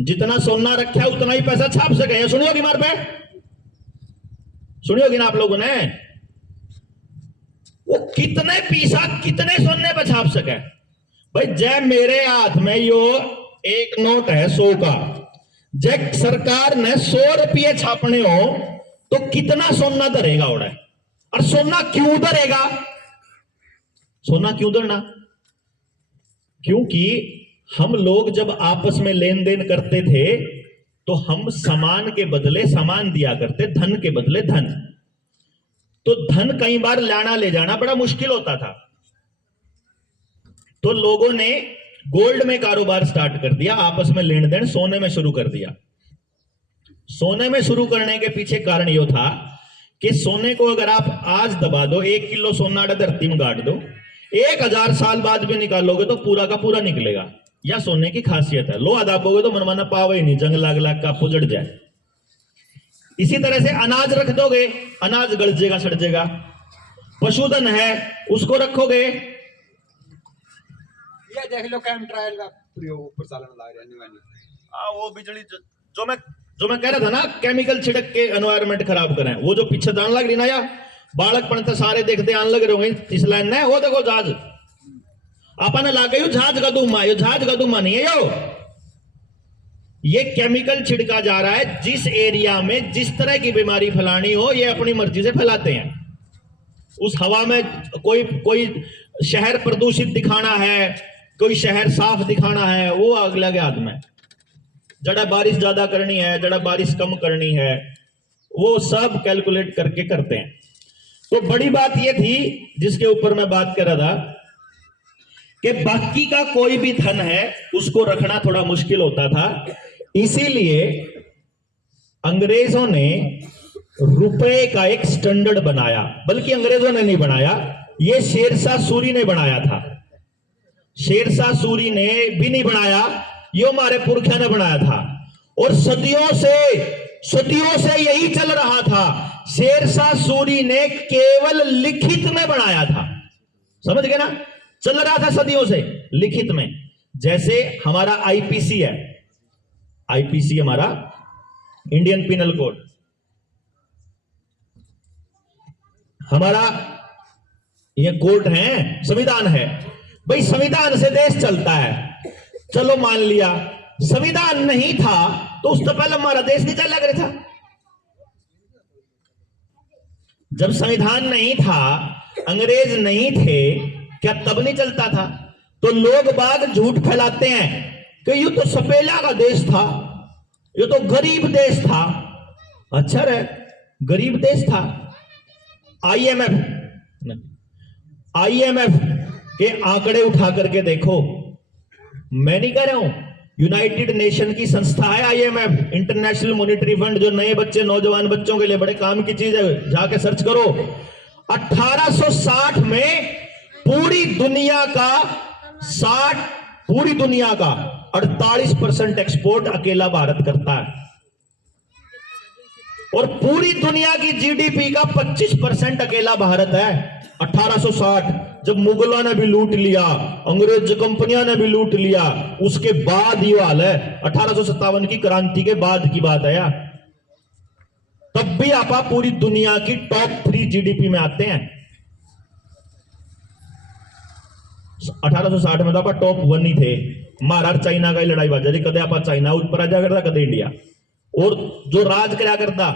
जितना सोना रखा है उतना ही पैसा छाप सके। सुनी होगी मार पे, सुनी होगी ना आप लोगों ने। वो कितने पैसा कितने सोने पे छाप सके भाई। जय मेरे हाथ में यो एक नोट है 100 का, जब सरकार ने 100 रुपये छापने हो तो कितना सोना धरेगा उड़ा। और सोना क्यों धरेगा? सोना क्यों धरना? क्योंकि हम लोग जब आपस में लेन देन करते थे तो हम सामान के बदले सामान दिया करते, धन के बदले धन। तो धन कई बार लाना ले जाना बड़ा मुश्किल होता था, तो लोगों ने गोल्ड में कारोबार स्टार्ट कर दिया, आपस में लेन देन सोने में शुरू कर दिया। सोने में शुरू करने के पीछे कारण यह था कि सोने को अगर आप आज दबा दो, 1 किलो सोना धरती में गाड़ दो, 1000 साल बाद भी निकालोगे तो पूरा का पूरा निकलेगा। यह सोने की खासियत है। लोहा दाबोगे तो मनमाना पावे ही नहीं, जंग लाग लाग का पुजड़ जाए। इसी तरह से अनाज रख दोगे, अनाज गलजेगा सड़जेगा। पशुधन है, उसको रखोगे। ये देख लो कैम ट्रायल का प्रयोग प्रचालन ला रहे हैं। वो बिजली जो मैं कह रहा था ना, केमिकल छिड़क के एनवायरनमेंट खराब करें, वो जो पीछे दान लग रही ना, या बालक पढ़ते सारे देखते आने लग रहे होंगे इस लाइन में। वो देखो जहाज आपने ला गई, जहाज का दुमा, ये जहाज का दुमा नहीं है यो। ये केमिकल छिड़का जा रहा है। जिस एरिया में जिस तरह की बीमारी फैलानी हो, ये अपनी मर्जी से फैलाते हैं। उस हवा में कोई शहर प्रदूषित दिखाना है, कोई शहर साफ दिखाना है, वो अगले हाथ में। जड़ा बारिश ज्यादा करनी है, जड़ा बारिश कम करनी है, वो सब कैलकुलेट करके करते हैं। तो बड़ी बात ये थी जिसके ऊपर मैं बात कर रहा था कि बाकी का कोई भी धन है उसको रखना थोड़ा मुश्किल होता था। इसीलिए अंग्रेजों ने रुपए का एक स्टैंडर्ड बनाया। बल्कि अंग्रेजों ने नहीं बनाया, ये शेरशाह सूरी ने बनाया था। शेरशाह सूरी ने भी नहीं बनाया, ये हमारे पुरखा ने बनाया था। और सदियों से यही चल रहा था। शेरशाह सूरी ने केवल लिखित में बनाया था। समझ गए ना? चल रहा था सदियों से लिखित में। जैसे हमारा आईपीसी है, आईपीसी हमारा इंडियन पिनल कोड, हमारा ये कोर्ट है, संविधान है भाई। संविधान से देश चलता है। चलो मान लिया संविधान नहीं था तो उससे पहले हमारा देश नहीं चला कर था। जब संविधान नहीं था, अंग्रेज नहीं थे, क्या तब नहीं चलता था? तो लोग बाग झूठ फैलाते हैं कि ये तो सपेला का देश था, ये तो गरीब देश था। अच्छा रे, गरीब देश था। आईएमएफ के आंकड़े उठा करके देखो। मैं नहीं कह रहा हूं, यूनाइटेड नेशन की संस्था है आईएमएफ, इंटरनेशनल मॉनेटरी फंड, जो नए बच्चे नौजवान बच्चों के लिए बड़े काम की चीज है, जाके सर्च करो। 1860 में पूरी दुनिया का 48% एक्सपोर्ट अकेला भारत करता है। और पूरी दुनिया की जीडीपी का 25% अकेला भारत है। 1860 जब मुगलों ने भी लूट लिया, अंग्रेज कंपनियों ने भी लूट लिया, उसके बाद ये हाल है। 1857 की क्रांति के बाद की बात है यार। तब भी आप पूरी दुनिया की टॉप 3 जीडीपी में आते हैं। 1860 में तो आप टॉप 1 ही थे। महाराज चाइना का ही लड़ाई बाजा जी, कदे आप चाइना ऊपर आजा करता, कदे इंडिया। और जो राज क्या करता,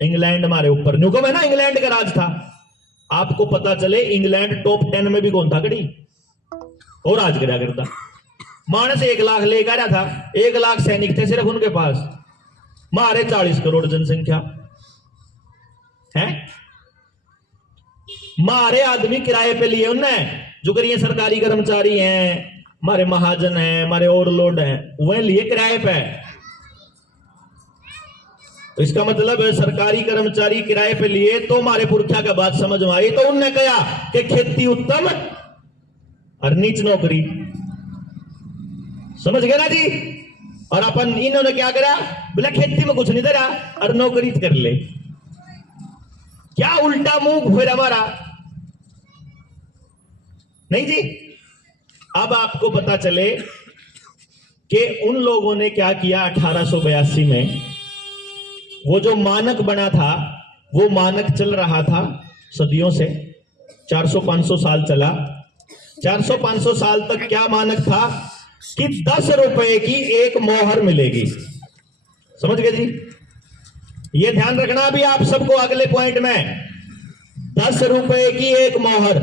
इंग्लैंड हमारे ऊपर। न्यूकम है ना, इंग्लैंड का राज था। आपको पता चले इंग्लैंड टॉप 10 में भी कौन था कड़ी, और राज क्या करता। मानस 1 लाख लेकर आया था, 1 लाख सैनिक थे सिर्फ उनके पास, मारे 40 करोड़ जनसंख्या है। मारे आदमी किराए पे लिए उनने, जो करिए सरकारी कर्मचारी हैं, हमारे महाजन हैं, हमारे ओवरलोड हैं, वह लिए किराए पे। तो इसका मतलब है सरकारी कर्मचारी किराए पे लिए, तो हमारे पुरखा का बात समझ में आई। तो उनने कहा कि खेती उत्तम और नीच नौकरी। समझ गए ना जी? और अपन इन्होंने क्या करा, बोला खेती में कुछ नहीं दे रहा और नौकरी कर ले। क्या उल्टा मुंह फिर हमारा नहीं जी। अब आपको पता चले कि उन लोगों ने क्या किया 1882 में, वो जो मानक बना था, वो मानक चल रहा था सदियों से, 400-500 साल चला। 400-500 साल तक क्या मानक था कि 10 रुपए की एक मोहर मिलेगी। समझ गए जी? ये ध्यान रखना अभी आप सबको अगले पॉइंट में, 10 रुपए की एक मोहर,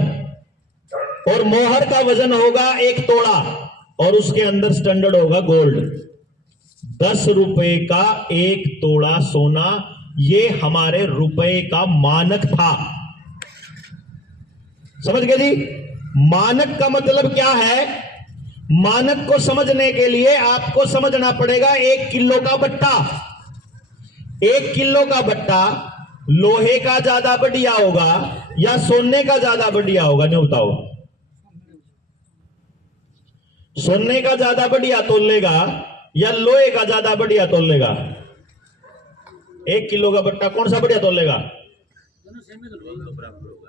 और मोहर का वजन होगा 1 तोड़ा, और उसके अंदर स्टैंडर्ड होगा गोल्ड। 10 रुपए का 1 तोड़ा सोना, ये हमारे रुपए का मानक था। समझ गए जी? मानक का मतलब क्या है? मानक को समझने के लिए आपको समझना पड़ेगा 1 किलो का बट्टा। 1 किलो का बट्टा लोहे का ज्यादा बढ़िया होगा या सोने का ज्यादा बढ़िया होगा? नहीं बताओ। सोने का ज्यादा बढ़िया तोलेगा या लोहे का ज्यादा बढ़िया तोलेगा? 1 किलो का बट्टा कौन सा बढ़िया तोलेगा?